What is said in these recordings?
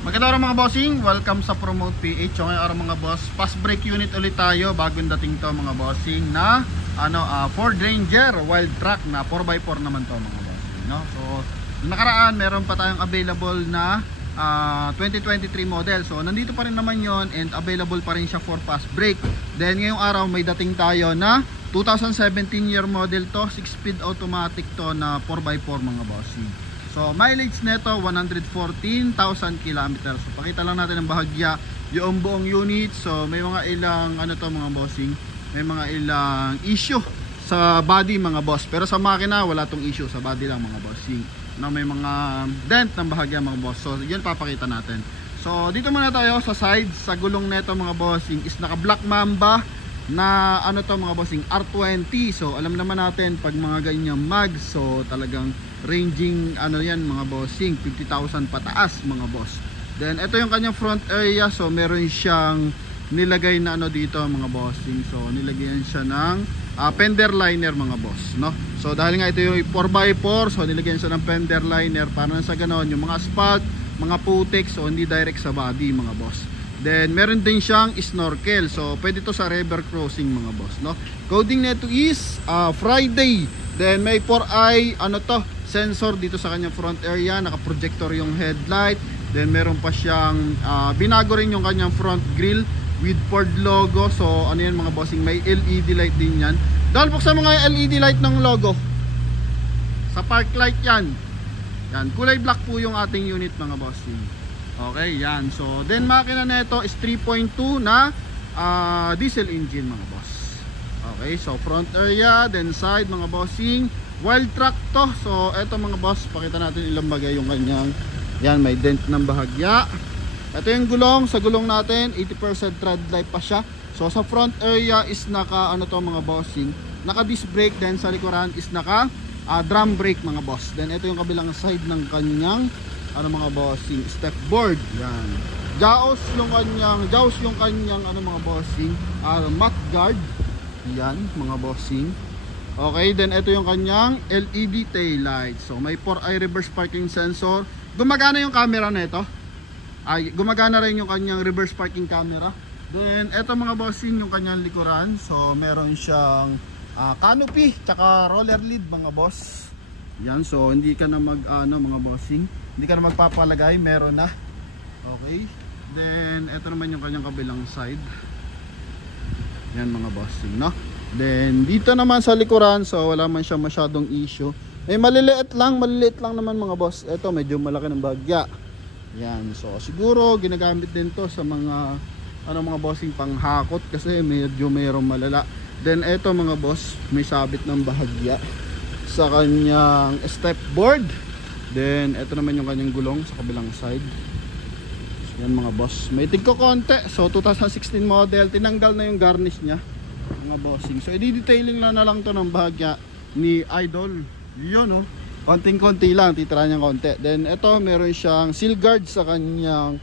Magandang araw mga bossing, welcome sa Promote PH. So ngayong araw mga boss, fast brake unit ulit tayo. Bagong dating to mga bossing na Ford Ranger wild track na 4x4 naman to mga bossing, no? So nakaraan meron pa tayong available na 2023 model. So nandito pa rin naman yon and available pa rin siya for fast brake. Then ngayong araw may dating tayo na 2017 year model to, 6-speed automatic to na 4x4 mga bossing. So mileage neto 114,000 kilometers. So pakita lang natin ang bahagya yung buong unit. So may mga ilang mga bossing, may mga ilang issue sa body mga boss. Pero sa makina wala tong issue, sa body lang mga bossing. Na may mga dent ng bahagya mga boss. So yun papakita natin. So dito muna tayo sa side. Sa gulong neto mga bossing is naka Black Mamba na mga bossing R20. So alam naman natin pag mga ganyan mag, so talagang ranging yan mga bossing 50,000 pataas mga boss. Then ito yung kanyang front area. So meron siyang nilagay na dito mga bossing. So nilagyan siya ng fender liner mga boss, no? So dahil nga ito yung 4x4, so nilagyan siya ng fender liner para sa ganon yung mga asphalt, mga putik, so hindi direct sa body mga boss. Then meron din siyang snorkel. So pwede to sa river crossing mga boss, no? Coding nito is Friday. Then may 4i sensor dito sa kanyang front area, naka-projector yung headlight. Then meron pa siyang binago rin yung kanyang front grille with Ford logo. So yan mga bossing, may LED light din yan. Dahil buksan mo nga yung LED light ng logo. Sa park light yan. Yan, kulay black po yung ating unit mga bossing. Okay, yan. So, then makina nito is 3.2 na diesel engine mga boss. Okay, so front area, then side mga bossing. Wild track to. So, eto mga boss, pakita natin ilang bagay yung kanyang. Yan, may dent ng bahagya. Ito yung gulong. Sa gulong natin, 80% tread life pa siya. So, sa front area is naka mga bossing. Naka disc brake, then sa likuran is naka drum brake mga boss. Then ito yung kabilang side ng kanyang mga bossing, step board. Yan. Jaws yung kanyang mga bossing, mat guard. Yan mga bossing. Okay, then ito yung kanyang LED tail light. So may 4i reverse parking sensor. Gumagana yung camera nito. Gumagana rin yung kanyang reverse parking camera. Then ito mga bossing yung kanyang likuran. So meron siyang canopy tsaka roller lid mga boss. Yan, so hindi ka na mga bossing, hindi ka na magpapalagay, meron na. Okay, then ito naman yung kanyang kabilang side. Yan mga bossing, no? Then dito naman sa likuran, so wala man siya masyadong issue. May maliliit lang naman mga boss. Ito medyo malaki ng bagya. Yan, so siguro ginagamit din to sa mga mga bossing panghakot kasi medyo mayroong malala. Then ito mga boss, may sabit ng bahagya sa kanyang step board. Then ito naman yung kanyang gulong sa kabilang side. So, yan mga boss, may tigko konti. So 2016 model, tinanggal na yung garnish niya mga bossing. So i-detailing na lang to ng bahagya ni Idol. Yun konting-konti lang, titira niyang konti. Then ito meron siyang seal guard sa kanyang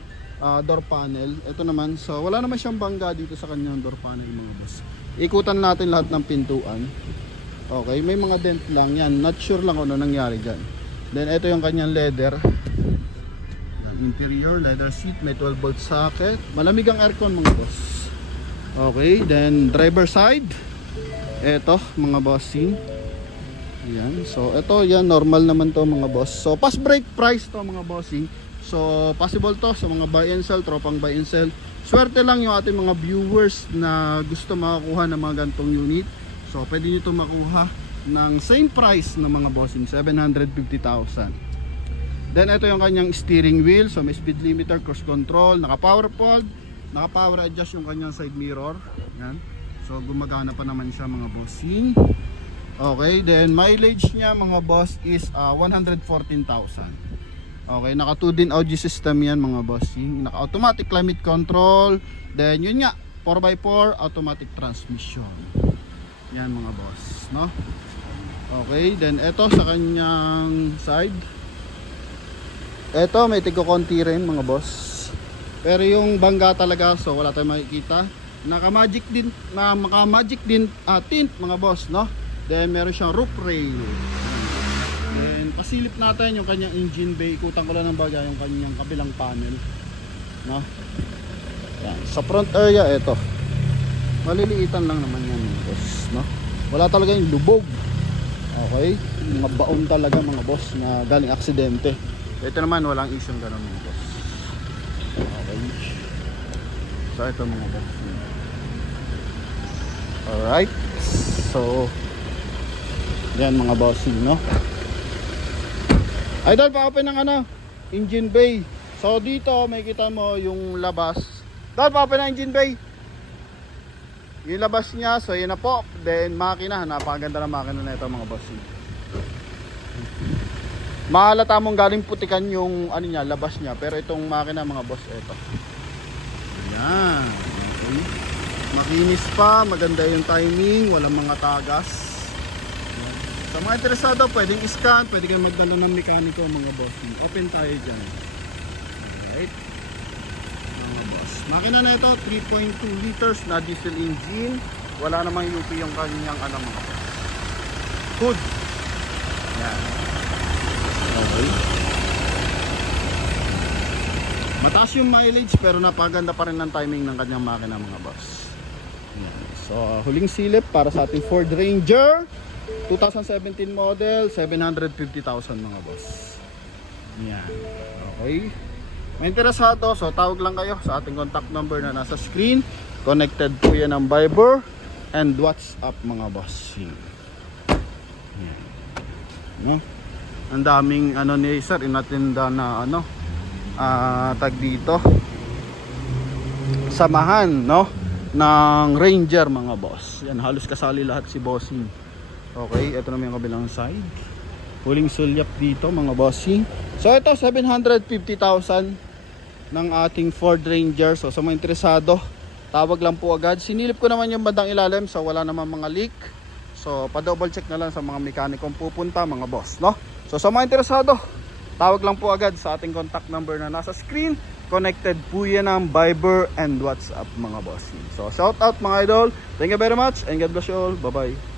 door panel. Ito naman, so wala naman siyang bangga dito sa kanyang door panel mga boss. Ikutan natin lahat ng pintuan. Okay, may mga dent lang yan. Not sure lang kung ano nangyari dyan. Then ito yung kanyang leather interior, leather seat, may 12 volt socket. Malamig ang aircon mga boss. Okay, then driver side. Ito mga bossing. Yan, so ito yan, normal naman to mga boss. So fast brake price to mga bossing. So possible to sa mga buy and sell, tropang buy and sell. Swerte lang yung ating mga viewers na gusto makakuha ng mga gantong unit. So pwede nyo ito makuha ng same price ng mga bossing, 750,000. Then ito yung kanyang steering wheel. So may speed limiter, cruise control, naka power fold, naka power adjust yung kanyang side mirror. Yan. So gumagana pa naman siya mga bossing. Okay, then mileage niya mga boss is 114,000. Okay, naka 2-din audio system yan mga bossing. Naka automatic climate control. Then yun nga, 4x4 automatic transmission. Yan mga boss, no? Okay, then ito sa kanyang side. Ito may tigko konti rin mga boss. Pero yung bangga talaga, so wala tayong makikita. Naka-magic din tint mga boss, no? Then meron siyang roof rail. Then pasilip natin yung kanyang engine bay. Ikutan ko lang ng bagay yung kanyang kabilang panel. no? Yan. Sa front area, ito. Maliliitan lang naman yan, boss, no? Wala talaga yung lubog. Okay? Mga baon talaga, mga boss, na galing aksidente. Ito naman, walang isyong ganun, mga boss. Okay. So, ito mga boss. Alright. So, yan mga bossing, no? Idol, pa-open ng ano? Engine bay. So, dito, may kita mo yung labas. Idol, pa-open ng engine bay. Yung labas niya, so yun na po. Then makina, napakaganda ng makina na ito mga bossing. Mahalata mong galing putikan yung ano niya, labas niya. Pero itong makina mga boss, ito. Ayan. Okay. Makinis pa, maganda yung timing, walang mga tagas. Sa mga interesado, pwedeng scan, pwede kayong magdala ng mekaniko mga bossing. Open tayo dyan. Alright. Mga boss. Makina na ito, 3.2 liters na diesel engine. Wala namang UP yung kanyang ano mga boss. Hood. Yan. Okay. Mataas yung mileage pero napaganda pa rin ng timing ng kanyang makina mga boss. Yan. So huling silip para sa ating Ford Ranger 2017 model, 750,000 mga boss. Yan. Okay. May interesado, so tawag lang kayo sa ating contact number na nasa screen. Connected po yan ng Viber and WhatsApp mga boss. Yan. No? Ang daming ano ni sir, inatinda na ano, tag dito. Samahan, no? Ng Ranger mga boss. Yan, halos kasali lahat si bossing. Okay, ito naman yung kabilang side. Huling sulyap dito mga bossing. So ito 750,000 ng ating Ford Ranger. So sa mga interesado, tawag lang po agad. Sinilip ko naman yung bandang ilalim, so wala naman mga leak. So pa-double check na lang sa mga mekanikong pupunta mga boss, no? So sa mga interesado, tawag lang po agad sa ating contact number na nasa screen. Connected po yan ng Viber and WhatsApp mga bossing. So shout out mga idol. Thank you very much and God bless you all. Bye bye.